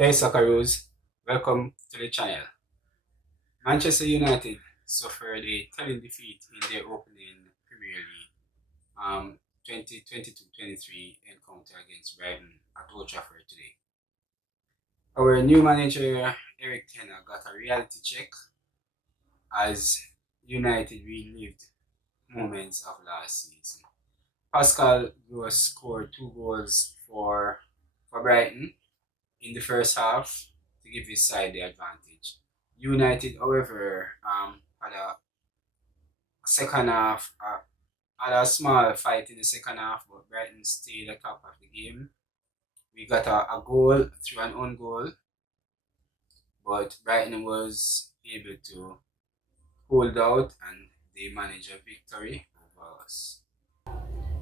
Hey Socceroos, welcome to the channel. Manchester United suffered a telling defeat in their opening Premier League 2022-23 encounter against Brighton at Old Trafford today. Our new manager Erik got a reality check as United relived moments of last season. Pascal Gross scored 2 goals for Brighton in the first half to give his side the advantage. United, however, had a second half, had a small fight in the second half, but Brighton stayed atop of the game. We got a goal through an own goal, but Brighton was able to hold out and they managed a victory over us.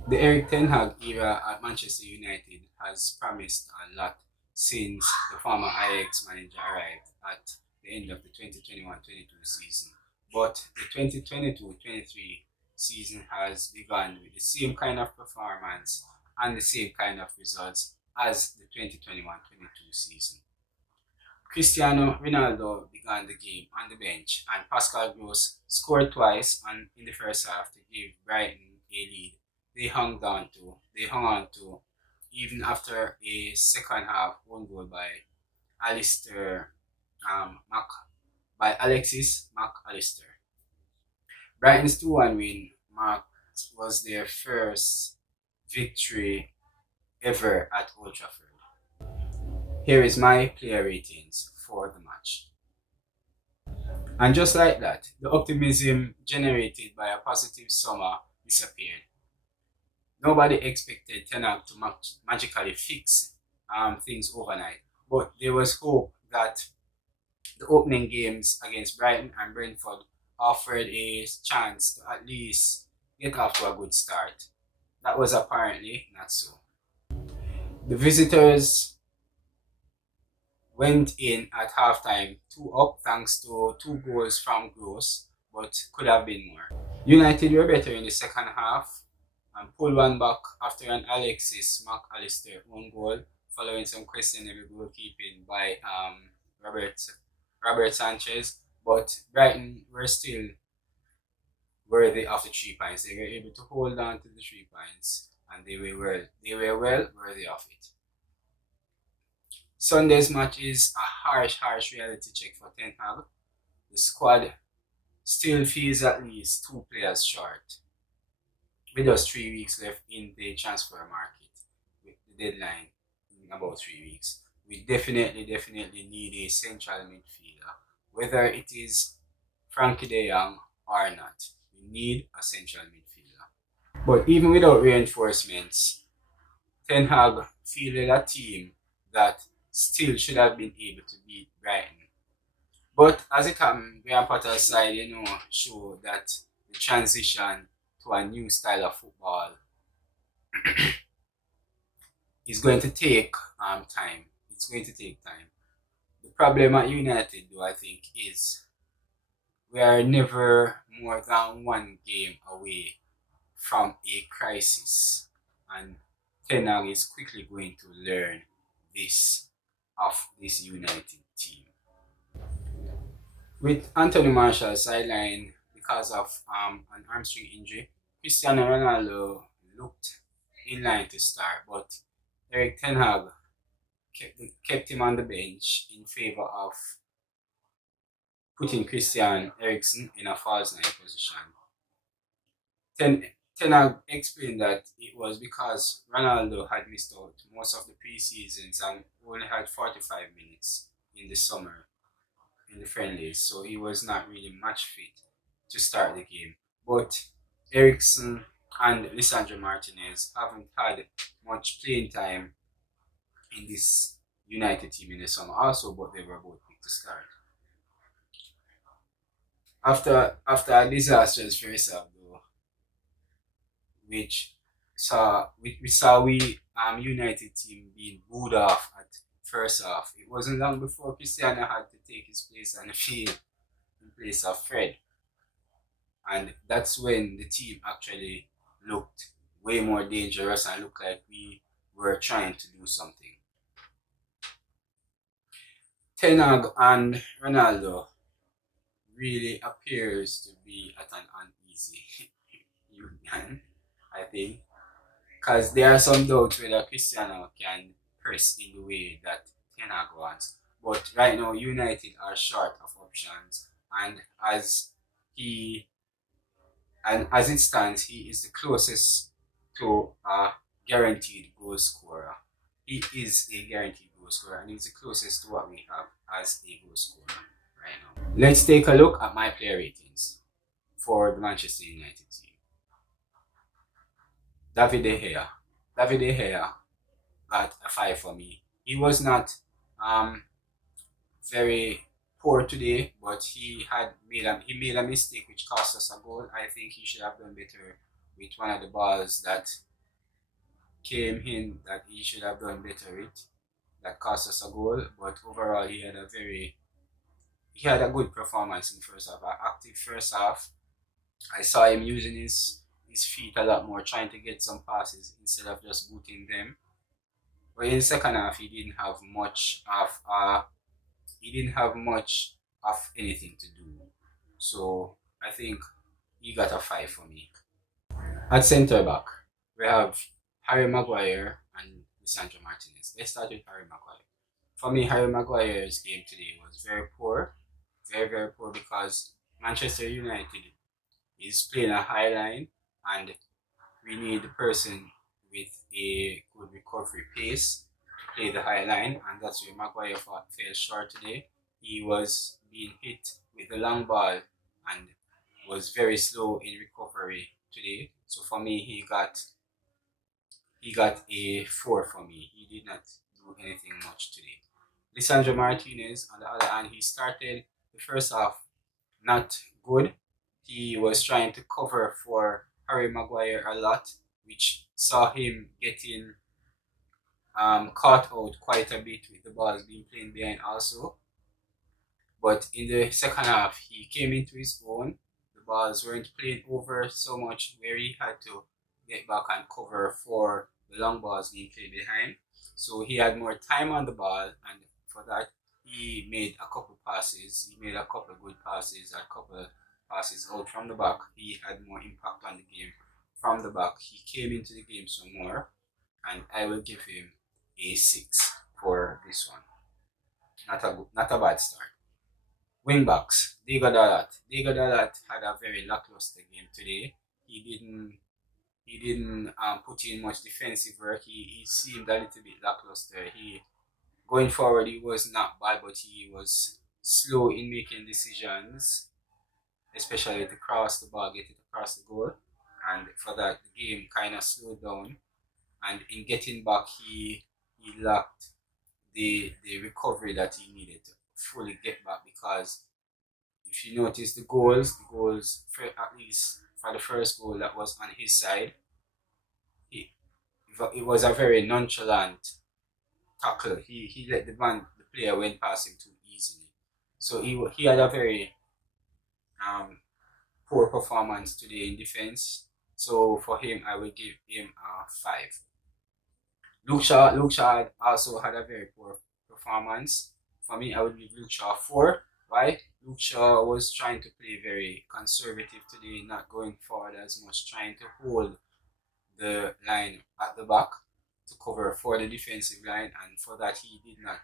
The Erik era at Manchester United has promised a lot since the former Ajax manager arrived at the end of the 2021-22 season. But the 2022-23 season has begun with the same kind of performance and the same kind of results as the 2021-22 season. Cristiano Ronaldo began the game on the bench and Pascal Gross scored twice in the first half to give Brighton a lead they hung on to even after a second half one goal by Alexis Mac Allister. Brighton's 2-1 win was their first victory ever at Old Trafford. Here is my player ratings for the match. And just like that, the optimism generated by a positive summer disappeared. Nobody expected Ten Hag to magically fix things overnight, but there was hope that the opening games against Brighton and Brentford offered a chance to at least get off to a good start. That was apparently not so. The visitors went in at halftime 2-up thanks to 2 goals from Gross, but could have been more. United were better in the second half and pulled one back after an Alexis Mac Allister own goal, following some questionable goalkeeping by Robert Sanchez. But Brighton were still worthy of the 3 points. They were able to hold on to the 3 points, and they were well worthy of it. Sunday's match is a harsh reality check for Ten Hag. The squad still feels at least 2 players short. With just 3 weeks left in the transfer market, with the deadline in about 3 weeks, we definitely need a central midfielder. Whether it is Frankie de Jong or not, we need a central midfielder. But even without reinforcements, Ten Hag fielded a team that still should have been able to beat Brighton. But as it happened, Graham Potter's side, show that the transition to a new style of football is going to take time. It's going to take time. The problem at United, though, I think, is we are never more than 1 game away from a crisis, and Ten Hag is quickly going to learn this of this United team. With Anthony Martial sidelined because of an hamstring injury, Cristiano Ronaldo looked in line to start, but Erik Ten Hag kept him on the bench in favor of putting Christian Eriksen in a false 9 position. Ten Hag explained that it was because Ronaldo had missed out most of the pre-seasons and only had 45 minutes in the summer in the friendlies, so he was not really match fit to start the game. But Eriksen and Lisandro Martinez haven't had much playing time in this United team in the summer also, but they were both picked to start. After a disastrous first half though, which saw United team being booed off at first half, it wasn't long before Cristiano had to take his place on the field in place of Fred. And that's when the team actually looked way more dangerous and looked like we were trying to do something. Ten Hag and Ronaldo really appears to be at an uneasy union, I think, because there are some doubts whether Cristiano can press in the way that Ten Hag wants. But right now, United are short of options, and he as it stands, he is the closest to a guaranteed goal scorer. He is a guaranteed goal scorer, and he's the closest to what we have as a goal scorer right now. Let's take a look at my player ratings for the Manchester United team. David De Gea. David De Gea got a 5 for me. He was not very poor today, but he made a mistake which cost us a goal. I think he should have done better with one of the balls that came in, that he should have done better with, that cost us a goal. But overall, he had a good performance in the first half, an active first half. I saw him using his feet a lot more, trying to get some passes instead of just booting them. But in the second half, he didn't have much of anything to do. So I think he got a 5 for me. At centre back, we have Harry Maguire and Lisandro Martinez. Let's start with Harry Maguire. For me, Harry Maguire's game today was very poor. Very, very poor, because Manchester United is playing a high line, and we need the person with a good recovery pace to play the high line, and that's where Maguire fell short today. He was being hit with the long ball and was very slow in recovery today. So for me, he got a 4 for me. He did not do anything much today. Lisandro Martinez, on the other hand, he started the first half not good. He was trying to cover for Harry Maguire a lot, which saw him getting caught out quite a bit with the balls being played behind also. But in the second half, he came into his own. The balls weren't played over so much, where he had to get back and cover for the long balls being played behind. So he had more time on the ball, and for that, he made a couple passes. He made a couple good passes, a couple passes out from the back. He had more impact on the game from the back. He came into the game some more, and I will give him a 6 for this one. Not a bad start. Wing backs, Diego Dalot. Diego Dalot had a very lackluster game today. He didn't put in much defensive work. He seemed a little bit lackluster. Going forward, he was not bad, but he was slow in making decisions, especially to cross the ball, get it across the goal. And for that, the game kind of slowed down. And in getting back, he lacked the recovery that he needed to fully get back, because if you notice the goals, at least for the first goal that was on his side, it was a very nonchalant tackle. He let the player went past him too easily. So he had a very poor performance today in defense. So for him, I will give him a 5. Luke Shaw also had a very poor performance. For me, I would give Luke Shaw 4. Why? Luke Shaw was trying to play very conservative today, not going forward as much, trying to hold the line at the back to cover for the defensive line, and for that he did not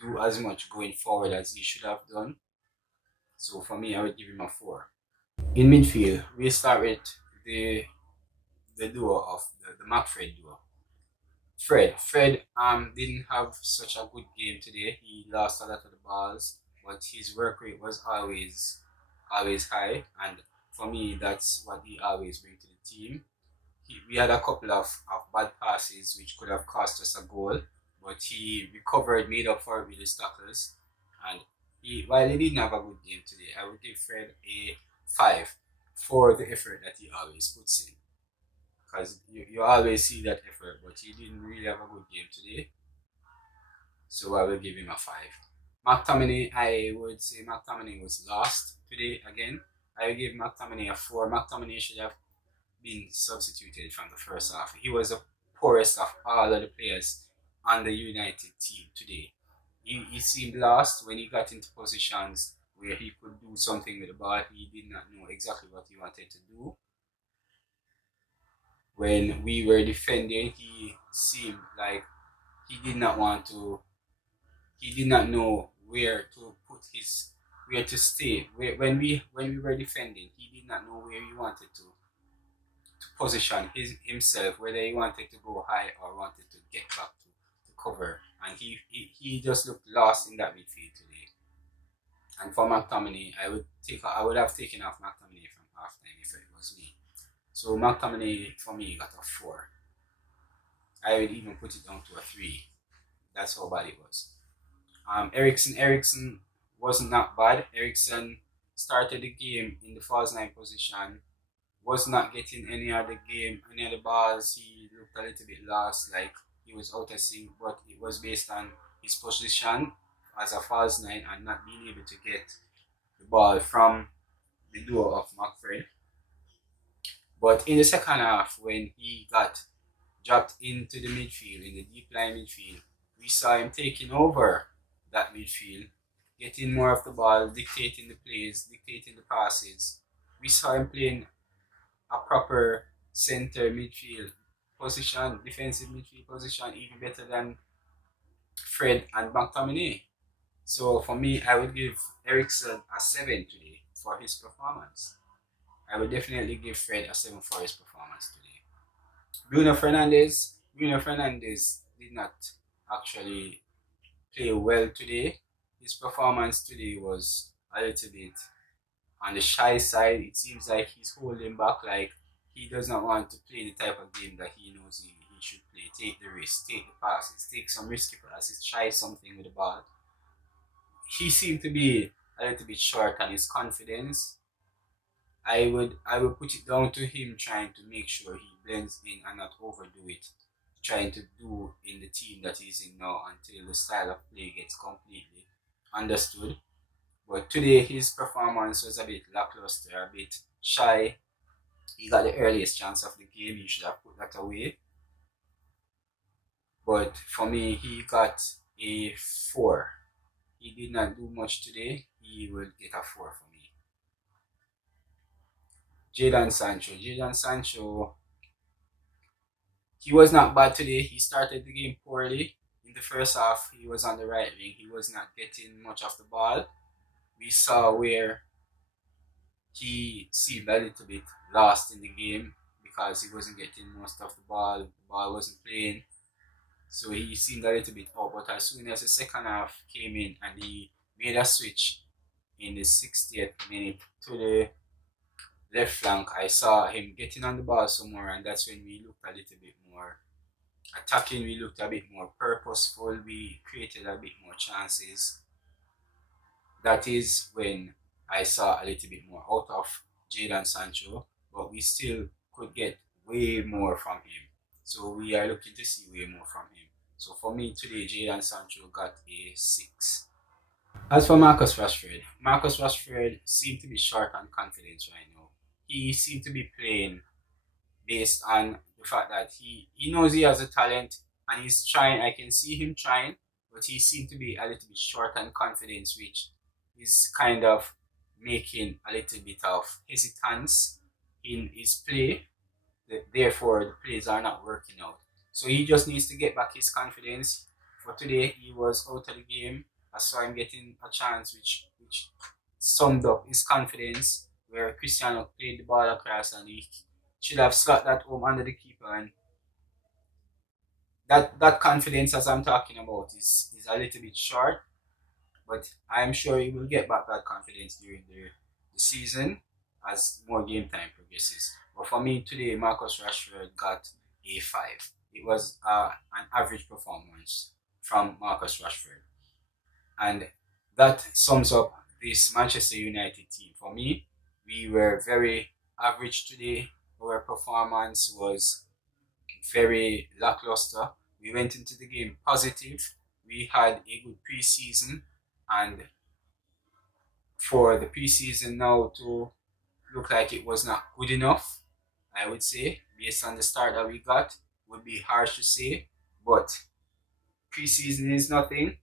do as much going forward as he should have done. So for me, I would give him a 4. In midfield, we start with the duo of the McFred duo. Fred didn't have such a good game today. He lost a lot of the balls, but his work rate was always high, and for me, that's what he always brings to the team. We had a couple of bad passes which could have cost us a goal, but he recovered, made up for it with his tackles, and while he didn't have a good game today, I would give Fred a 5 for the effort that he always puts in. Because you always see that effort, but he didn't really have a good game today. So I will give him a 5. McTominay, I would say McTominay was lost today again. I will give McTominay a 4. McTominay should have been substituted from the first half. He was the poorest of all of the players on the United team today. he seemed lost when he got into positions where he could do something with the ball. He did not know exactly what he wanted to do. When we were defending, he seemed like he did not want to. He did not know where to put his, where to stay. When we were defending, he did not know where he wanted to position himself, whether he wanted to go high or wanted to get back to cover. And he just looked lost in that midfield today. And for McTominay, I would have taken off McTominay from halftime if it was me. So McTominay for me got a 4. I would even put it down to a 3. That's how bad it was. Eriksen wasn't that bad. Eriksen started the game in the false 9 position, was not getting any of the balls. He looked a little bit lost, like he was out of sync, but it was based on his position as a false 9 and not being able to get the ball from the door of McFred. But in the second half, when he got dropped into the midfield, in the deep line midfield, we saw him taking over that midfield, getting more of the ball, dictating the plays, dictating the passes. We saw him playing a proper center midfield position, defensive midfield position, even better than Fred and McTominay. So for me, I would give Eriksen a 7 today for his performance. I would definitely give Fred a 7 for his performance today. Bruno Fernandes did not actually play well today. His performance today was a little bit on the shy side. It seems like he's holding back, like he does not want to play the type of game that he knows he should play. Take the risk, take the passes, take some risky passes, try something with the ball. He seemed to be a little bit short on his confidence. I would put it down to him trying to make sure he blends in and not overdo it, trying to do in the team that he's in now until the style of play gets completely understood. But today his performance was a bit lackluster, a bit shy. He got the earliest chance of the game. He should have put that away. But for me, he got a 4. He did not do much today. He will get a 4 for me. Jadon Sancho, he was not bad today. He started the game poorly. In the first half, he was on the right wing. He was not getting much of the ball. We saw where he seemed a little bit lost in the game because he wasn't getting most of the ball. The ball wasn't playing. So he seemed a little bit out. But as soon as the second half came in and he made a switch in the 60th minute to the left flank, I saw him getting on the ball some more, and that's when we looked a little bit more attacking. We looked a bit more purposeful. We created a bit more chances. That is when I saw a little bit more out of Jadon Sancho, but we still could get way more from him. So we are looking to see way more from him. So for me today, Jadon Sancho got a 6. As for Marcus Rashford seemed to be short on confidence right now. He seemed to be playing based on the fact that he knows he has a talent and he's trying. I can see him trying, but he seemed to be a little bit short on confidence, which is kind of making a little bit of hesitance in his play. Therefore, the plays are not working out. So he just needs to get back his confidence. For today, he was out of the game. I saw him getting a chance which summed up his confidence, where Cristiano played the ball across and he should have slot that home under the keeper. And that confidence, as I'm talking about, is a little bit short. But I'm sure he will get back that confidence during the season as more game time progresses. But for me today, Marcus Rashford got a 5. It was an average performance from Marcus Rashford. And that sums up this Manchester United team. For me, we were very average today. Our performance was very lackluster. We went into the game positive. We had a good preseason, and for the preseason now to look like it was not good enough, I would say, based on the start that we got, would be harsh to say, but preseason is nothing.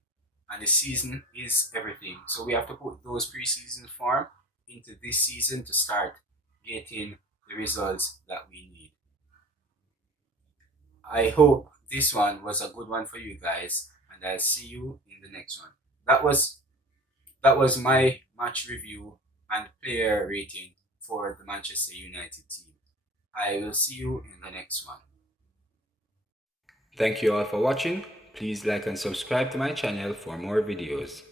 and the season is everything. So we have to put those preseason form into this season to start getting the results that we need. I hope this one was a good one for you guys, and I'll see you in the next one. That was my match review and player rating for the Manchester United team. I will see you in the next one. Thank you all for watching. Please like and subscribe to my channel for more videos.